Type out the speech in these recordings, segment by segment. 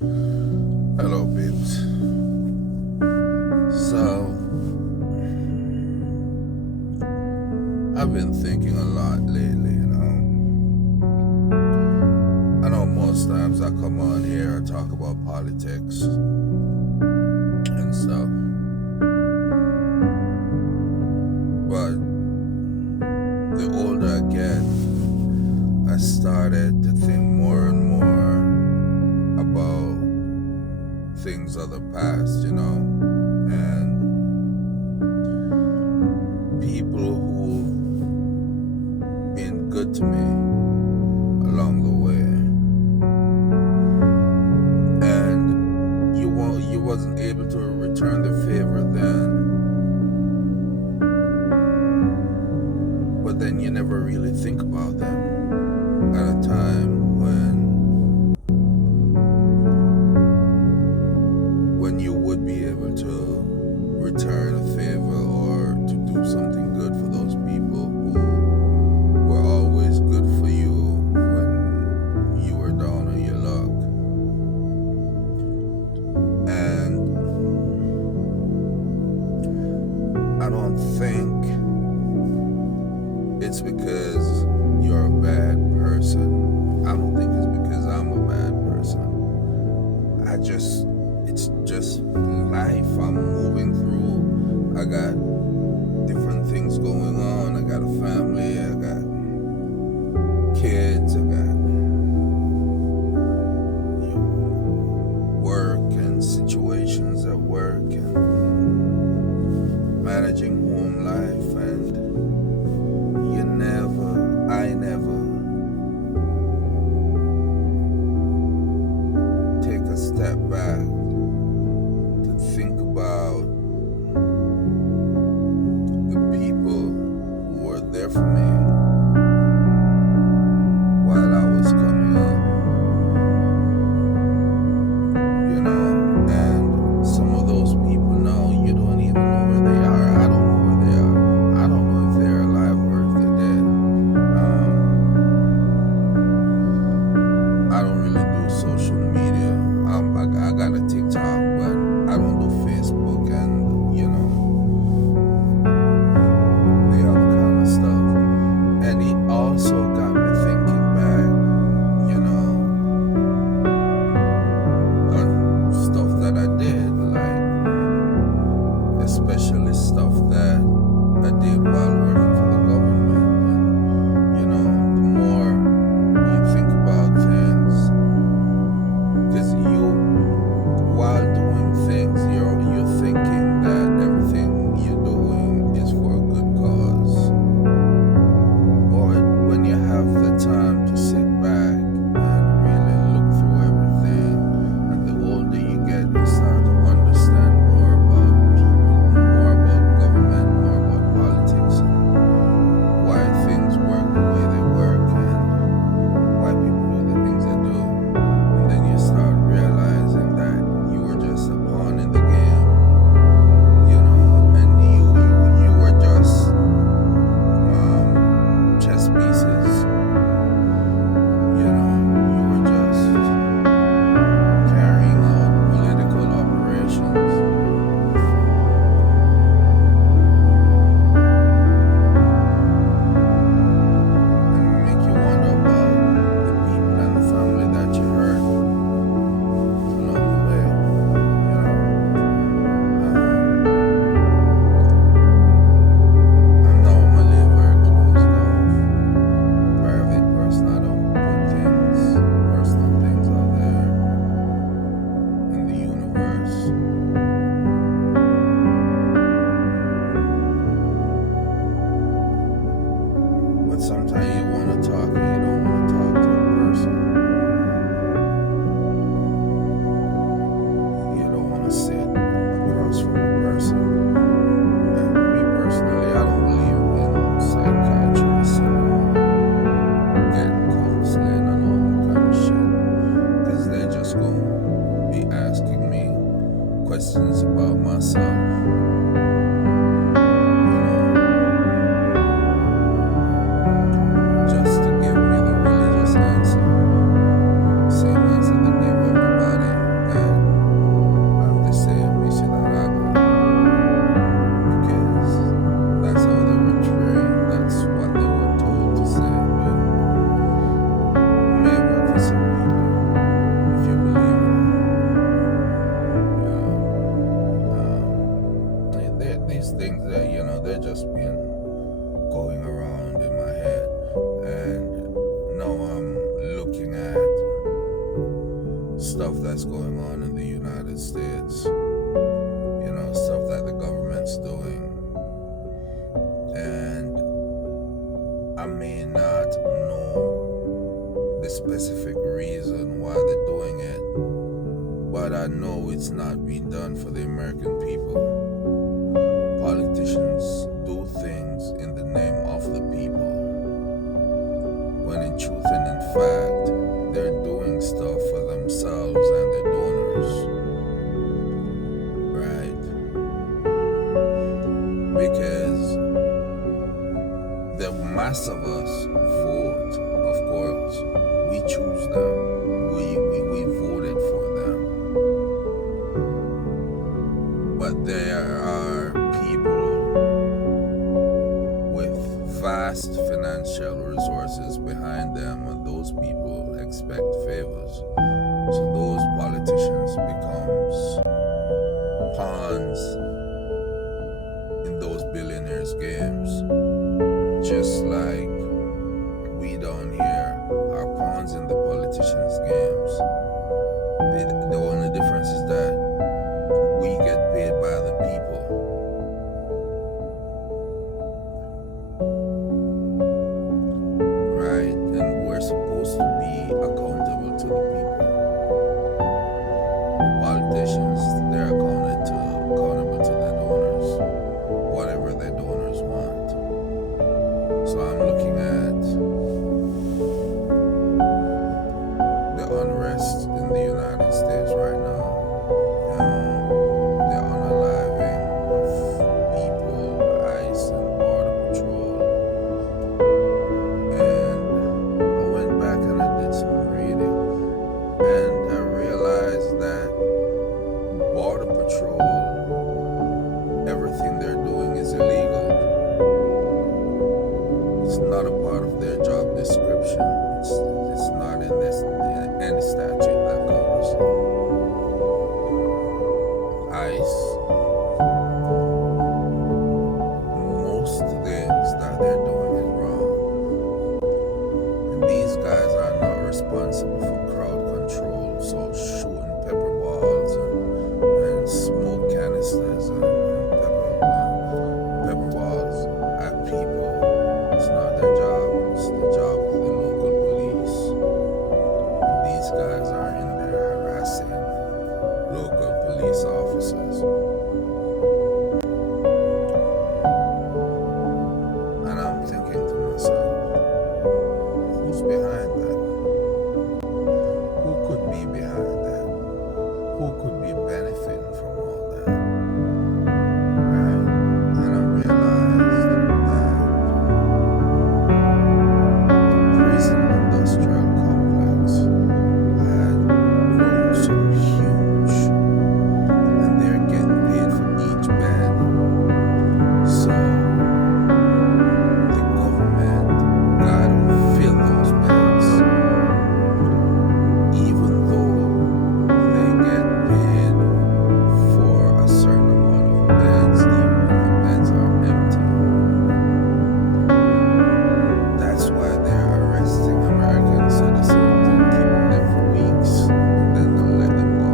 Hello, babes. So, I've been thinking a lot lately. I know most times I come on here and talk about politics and stuff, but the older I get, I started to think more and more about things of the past, and people who've been good to me along the way. And you wasn't able to return the favor then, but then you never really think about them at a time when you would be able to return a favor or to do something good for those people who were always good for you when you were down on your luck. And I don't think it's because you're a bad person. I don't think it's because I'm a bad person. It's just life I'm moving through. I got different things going on. I got a family, I got kids, I got work and situations at work and managing home life, and I never take a step back to think about the people who were there for me while I was coming up, and some of those people now you don't even know where they are. I don't know where they are. I don't know if they're alive or if they're dead. I don't really do social media. I got a TikTok, but I don't do Facebook and the other kind of stuff. And it also got me thinking back, on stuff that I did, like especially stuff that I did while working for the government. And the more you think about things, because while doing things, you're thinking that everything you're doing is for a good cause. But when you have the time to sit back and really look through everything, and the older you get, you start to understand more about people, more about government, more about politics, and why things work the way they work, and why people do the things they do. And then you start realizing that you were just a pawn in the game, and you were just chess pieces. You were just carrying out political operations. And make you wonder about the people and the family that you hurt along the way. I'm normally very closed off, private person. I don't put personal things out there in the universe. But sometimes you want to talk and you don't want to talk to a person. You don't want to sit across from a person. And me personally, I don't believe in psychiatrists and getting counseling and all that kind of shit. Because they're just going to be asking me questions about myself. Just to give me the religious answer. Same answer they give everybody. stuff that's going on in the United States, you know, stuff that the government's doing. And I may not know the specific reason why they're doing it, but I know it's not being done for the American people. Politicians do things in the name of the people, when in truth and in fact, they're doing stuff for themselves and their donors, right? Because the mass of us vote, of course. We choose them. We voted for them. But there are people with vast financial resources behind them, and those people expect favors. So those politicians becomes pawns in those billionaires' games. Just like we down here are pawns in the politicians' games. The only difference is that we get paid by the people. Right? And we're supposed to be accountable to the people. The politicians, they're accountable to their donors, whatever their donors want. So I'm looking at the unrest in the United States right now. The unaliving of people, ICE and Border Patrol. And I went back and I did some reading, and I realized that Border Patrol, everything they're doing is illegal. It's not a part of their job description. It's not in any statute that covers it. ICE, most things that they're doing is wrong. And these guys are not responsible for crowd control, so shooting pepper balls and smoke canisters and pepper balls at people. It's not their job. It's the job of the local police. And these guys are in there harassing local police officers. And I'm thinking to myself, who's behind that? Who could be behind that? Who could be benefiting from all that? Right? And I realized that prison industrial complex had grown so huge, and they're getting paid for each bed. So the government got to fill those beds, even though they get paid for a certain amount of beds, even if the beds are empty. That's why they're arresting American citizens and keeping them for weeks, and then they'll let them go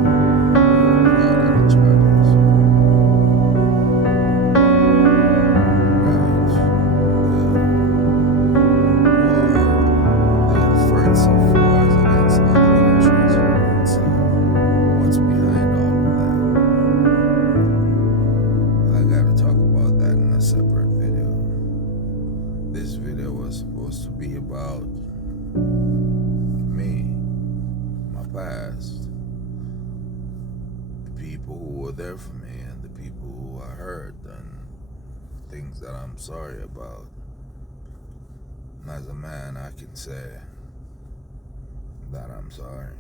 without any charges. Right? The threats of wars against other countries and stuff. What's behind all of that? I gotta talk about that in a separate video. This video was supposed to be about me, my past, the people who were there for me, and the people who I hurt, and things that I'm sorry about. And as a man, I can say that I'm sorry.